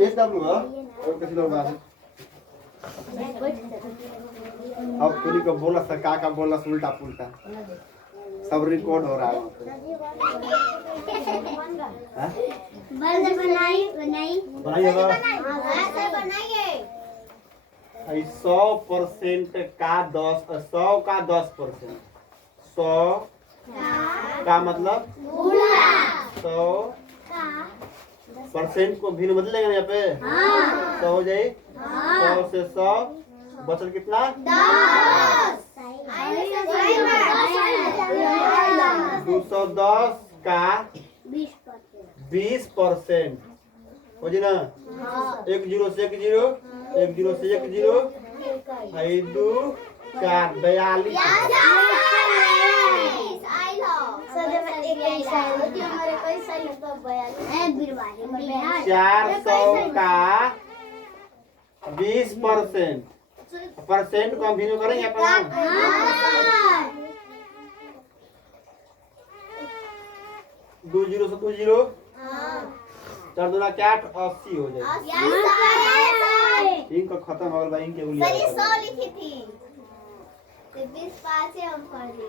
एक डब्लू है और किसी लोग बात अब पूरी को बोला सरकार का बोला उल्टा पुल्टा सब रिकॉर्ड हो रहा है बनाइए 100% का 10% 100 का मतलब 100% को भिन्न बदलेगा यहाँ पे 100 हो जाए 100 से 100 बचत कितना 210 का 20% हो जी ना 1 0 से 1 0 1 0 से 1 0 5 2 4 42 400 का 20% परसेंट को हम भिन्न करेंगे अपन 2 0 से 2 0 4 2 8 80 हो जाए इनका खत्म हो गया इनके उलिया सर ये 100 लिखी थी 20 5 से हम कर दिए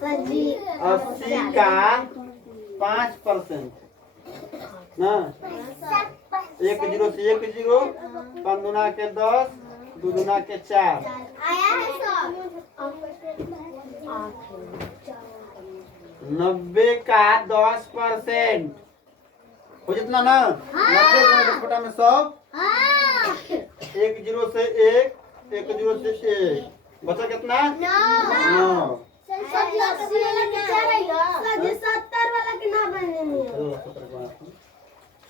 सर जी 80 का 5% ना 1 0 से 1 0 5 दूना के 10 2 दूना के 4 आया है सर 90 का 10% हो जितना ना 90 गुना 10 बटा में 100 1 0 से 1 1 0 से 1 बचा कितना 9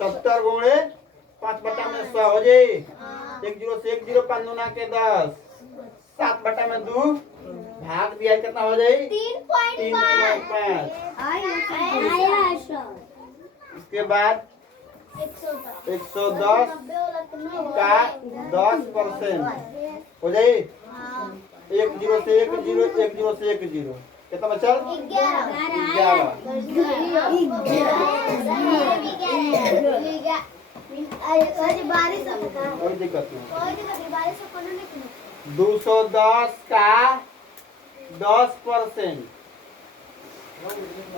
70 गुणे 5 बटा में 100 हो जाए 1 0 से 1 0 5 दूना के 10 7 बटा में 2 भाग दिया कितना हो जाए 3.5 इसके बाद 110 का 10% हो जाए 1 0 से 1 0 1 0 से 1 0 कितना बचा 11 दिक्कत नहीं 210 का 10%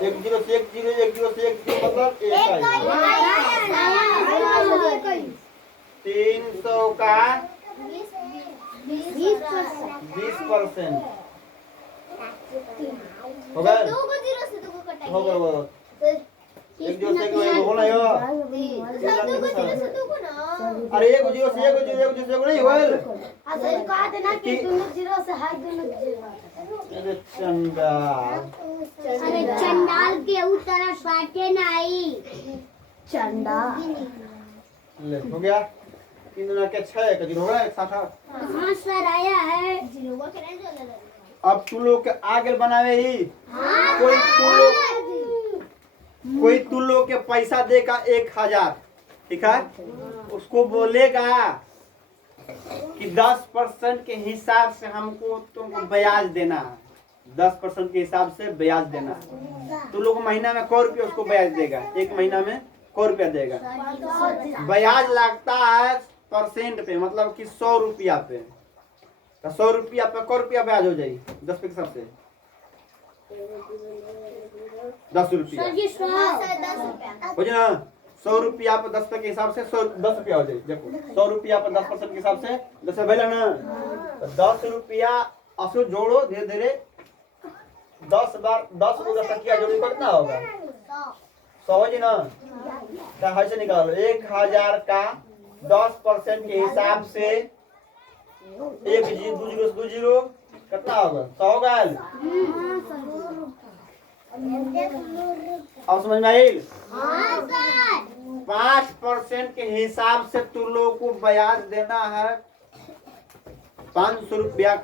1 0 से 1 0 1 0 से 1 0 मतलब 300 का 20% हो गया हो गया 1 0 से 1 बोला यो अरे 1 0 से 1 0 1 0 से नहीं होल सर कहा देना कि दोनों 0 से हाथ दोनों 0 अरे चंडाल अरे चंडाल के उतर साटे नहीं चंडाल ले हो गया 3 दूना के 6 1 0 हो गया 160 हां सर आया है अब तू लोग के आगे बनावे ही कोई तू लोग के पैसा देगा 1000 ठीक है उसको बोलेगा कि 10% के हिसाब से हमको तुमको ब्याज देना है 10% के हिसाब से ब्याज देना है तू लोग महीना में 100 रुपया उसको ब्याज देगा 1 महीना में 100 रुपया देगा ब्याज लगता है परसेंट पे मतलब कि 100 रुपया पे तो 100 रुपया पे 100 रुपया ब्याज हो जाए 10 के हिसाब से 10 रुपया हो जाए ना 100 रुपया पर 10 के हिसाब से 10 रुपया हो जाए देखो 100 रुपया पर 10% के हिसाब से जैसे भैया ना 10 रुपया असो जोड़ो धीरे धीरे 10 बार 10 को 10 किया जोड़ी कितना होगा 100 हो जी ना तो से निकालो 1000 का 10% के हिसाब से 1 0 2 0 कितना होगा 100 होगा अब समझ में आई 5% के हिसाब से तुम लोगों को ब्याज देना है 500 रुपया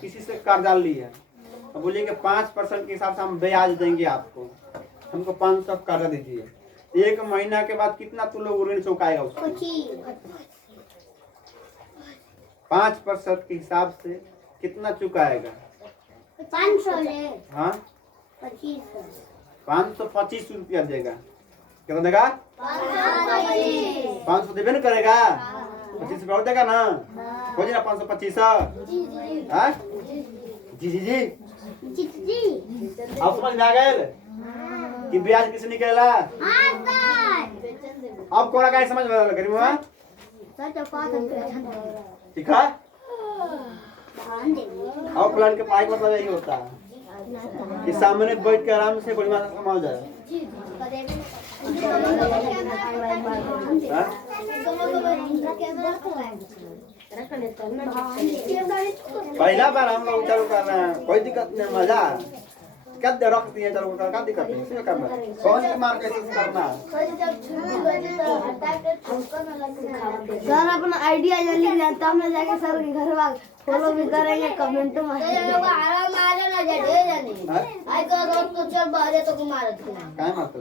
किसी से कर्जा लिया अब बोलिए कि 5% के हिसाब से हम ब्याज देंगे आपको हमको 500 कर्जा दीजिए 1 महीना के बाद कितना तुम लोग ऋण चुकाएगा उसको 5% के हिसाब से कितना चुकाएगा 500 ले हाँ 25 525 रुपया देगा कितना देगा 500 देवे ना करेगा 25 रुपया और देगा ना हो जाए ना 525 हाँ जी जी जी आप समझ में आ गए कि ब्याज किसे निकलेला अब कोना का समझ में लग रही है ठीक है अब प्लान के पाई मतलब यही होता है कि सामने बैठ के आराम से बड़ी मात्रा कमाओ जाए पहला बार हम लोग चालू कर रहे हैं कोई दिक्कत नहीं मजा क्या रखती है चालू कर क्या दिक्कत है इसी में करना कौन सी मार कैसे करना सर अपना आइडिया जल्दी लिख तब ना जाके सर के घर वाले फॉलो भी करेंगे कमेंट में काय मारते